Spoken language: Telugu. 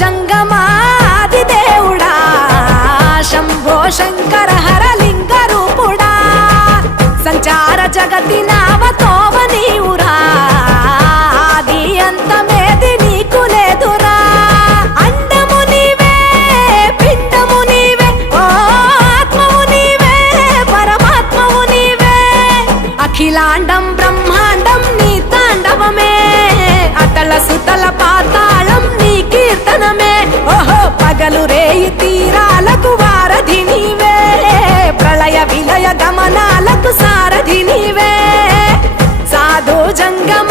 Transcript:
జంగమాది దేవుడా శంభో శంకర హరలింగ రూపుడా సంచార జగతి నావతోవ నీవురా ఆది అంతమేది నీకు లేదురా అండము నీవే పిండము నీవే ఓ ఆత్మవు నీవే పరమాత్మవు నీవే అఖిలాండం బ్రహ్మాండం నీ తాండవమే అతల సుతల పాతాళం నీ కీర్తనమే ఓహో పగలు రేయి తీరాలకు వారధి నీవే ప్రళయ విలయ గమనాలకు సారథి నీవే సాధు జంగమ